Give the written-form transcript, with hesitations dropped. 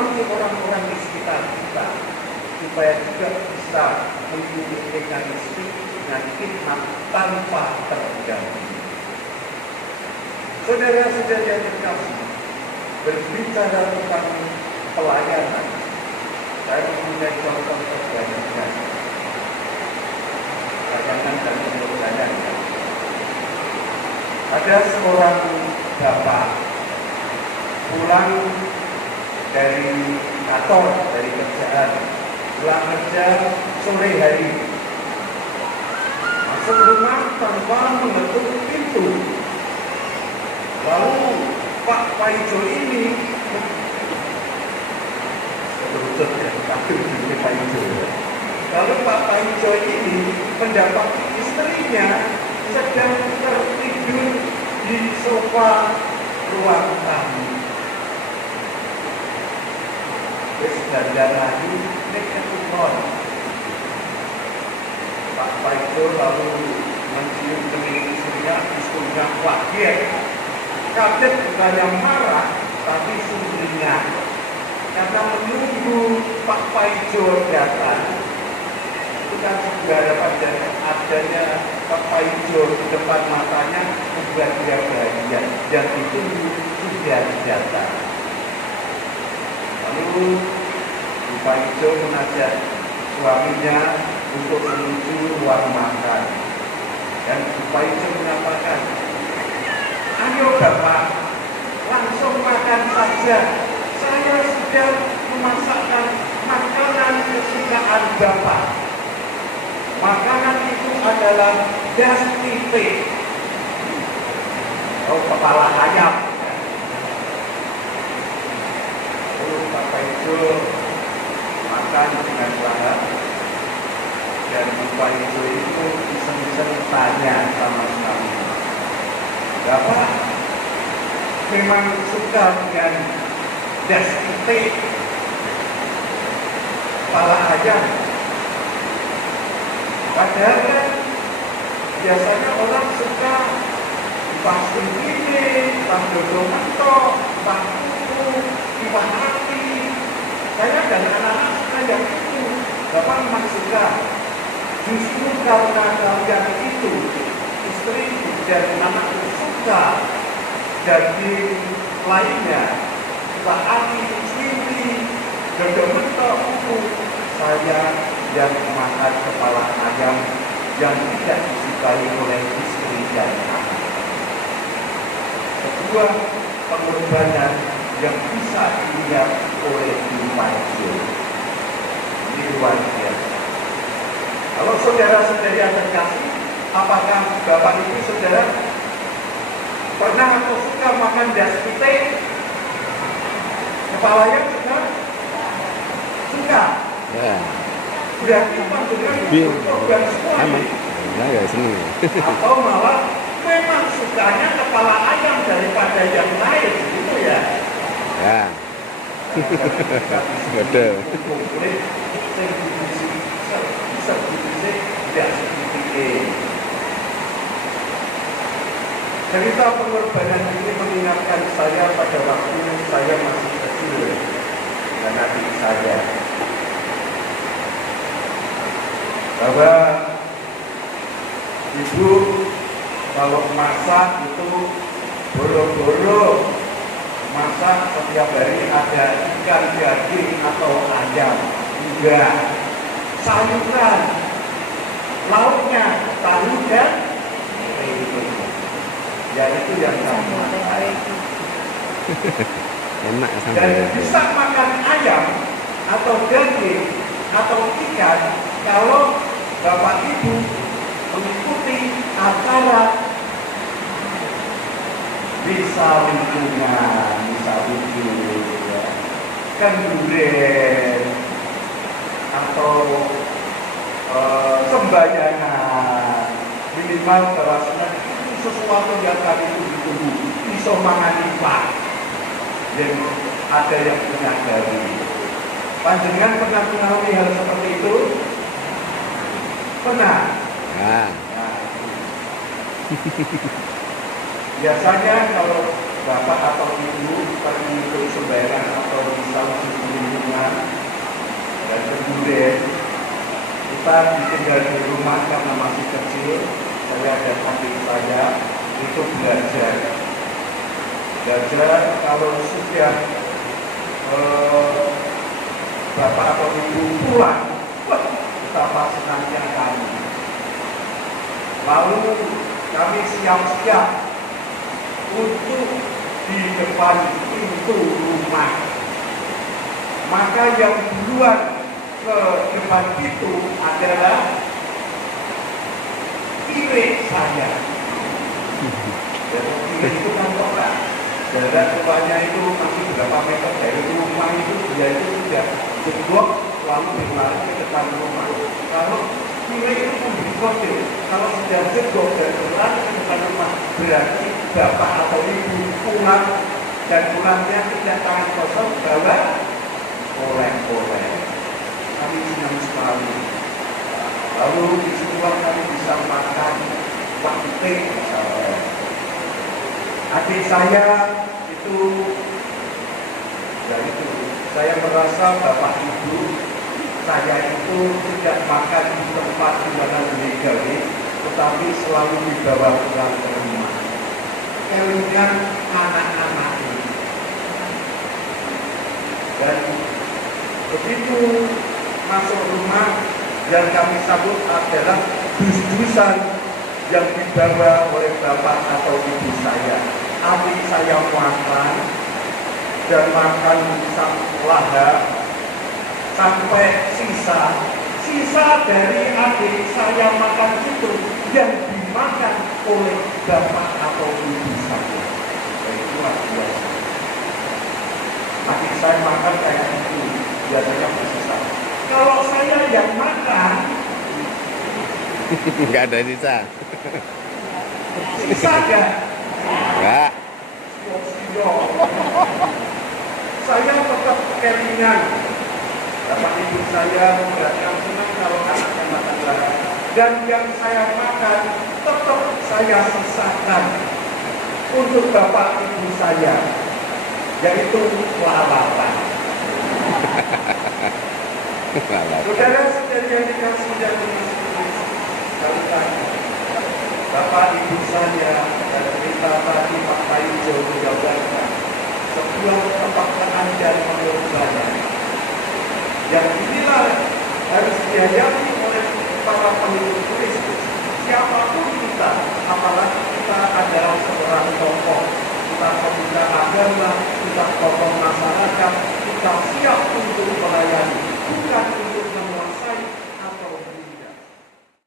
menyemangati orang-orang di sekitar kita supaya juga bisa memiliki mekanisme dengan hikmat tanpa terganggu. Saudara-saudara yang terkasih, berbicara tentang pelayanan, saya mempunyai contoh kebanyakan pelayanan dan pelayanan. Ada seorang bapak pulang dari kantor, dari kerjaan, pulang kerja sore hari, masuk rumah tanpa mengetuk pintu. Lalu Pak Paijo ini Lalu Pak Paijo ini mendapati istrinya sedang tertidur di sofa ruang tamu. Wis dandan lagi nek ketulon. Pak Paijo lalu mencium kening istrinya, istrinya kaget bukannya marah, tapi sumringah. Karena menunggu Pak Paijo datang, itu kan juga ada adanya Pak Paijo di depan matanya, membuat dia bahagia. Yang ditunggu sudah datang. Lalu Pak Paijo mengajak suaminya untuk menuju ruang makan. Dan Pak Paijo mengatakan, "Ayo Bapak, langsung makan saja. Saya sudah memasakkan makanan kesukaan Bapak. Makanan itu adalah das pipe." Oh, kepala ayam. Lalu Pak Paijo makan dengan lahap. Dan Pak Paijo itu iseng-iseng tanya sama suami, "Bapak memang suka dengan das pipe kepala ayam? Padahal kan biasanya orang suka pasir ini, pandodo mentok, pakuku, iwak api. Saya dan anak-anak suka yang itu. Bapak memang suka. Justru karena kalian itu, istri dan anak suka daging lainnya, iwak api, cili, dodo mentok, kuku, saya yang makan kepala ayam yang tidak disukai oleh istri dan anak." Sebuah pengorbanan yang bisa dilihat oleh Pak Paijo. Ini luar biasa. Kalau saudara-saudari yang terkasih, apakah Bapak Ibu Saudara pernah atau suka makan das pipe? Kepala ayam suka? Ya. Berarti panjenengan berkorban semua ini. Ya seneng. Atau malah memang sukanya kepala ayam daripada yang lain, gitu ya? Ya. Betul. Cerita pengorbanan ini mengingatkan saya pada waktu saya masih kecil dan adik saya, bahwa ibu kalau masak itu boro-boro masak setiap hari ada ikan, daging atau ayam, enggak, sayuran, lauknya tahu dan ya itu yang sama. Enak sama. Dan bisa makan ayam atau daging atau ikan kalau Bapak Ibu mengikuti acara bisa lingkungan, bisa wujud, ya, kenduren atau sembayangan, minimal terasnya itu sesuatu yang kami tunggu-tunggu, bisa mangani Pak, dan ada yang punya dari. Panjenengan pernah mengalami hal seperti itu? Pernah? Ya. Biasanya kalau Bapak atau Ibu pergi untuk sembahyang atau bisa uji lingkungan dan kemudian kita ditinggal di rumah karena masih kecil, saya dan adik saya itu belajar kalau sudah Bapak atau Ibu pulang, wah, betapa senangnya kami. Lalu kami siap-siap untuk di depan pintu rumah. Maka yang duluan ke depan pintu adalah kiri saya. Jadi kiri itu kan orang. Jarak depannya itu masih berapa meter dari rumah itu, dia itu sudah jeblok lalu berlari ke depan rumah. Kalau kiri itu pun dikotil, kalau sudah jeblok dan berlari ke depan rumah, berarti bapak atau ibu pulang dan pulangnya tidak tangan kosong bawa oleh-oleh. Kami senang sekali. Lalu di sekolah kami bisa makan waktu misalnya. Adik saya itu, ya itu, saya merasa bapak ibu saya itu tidak makan di tempat di mana digawe, tetapi selalu dibawa pulang ke rumah. Kelingan anak-anak ini. Dan begitu masuk rumah, yang kami sambut adalah dus-dusan yang dibawa oleh bapak atau ibu saya. Adik saya makan dan makan lahap sampai sisa dari adik saya makan itu yang dimakan oleh bapak atau ibu saya. Itu luar biasa. Adik saya makan kayak itu biasanya bersisa. Kalau saya yang makan Nggak ada sisa. sisa enggak? Nggak. Saya tetap kelingan. Bapak ibu saya tidak senang kalau anaknya makan lahap. Dan yang saya makan tetap saya sisakan untuk bapak ibu saya, yaitu lalapan. Saudara-saudari yang dikasihi dan sekalian, bapak ibu saya dan cerita tadi Pak Taijo menjabarkan sebuah kepaksaan dan pengorbanan yang inilah harus dihayati oleh para pengikut Kristus. Siapapun kita, apalagi kita adalah seorang tokoh, kita pemuda agama, kita tokoh masyarakat, kita siap untuk melayani, bukan untuk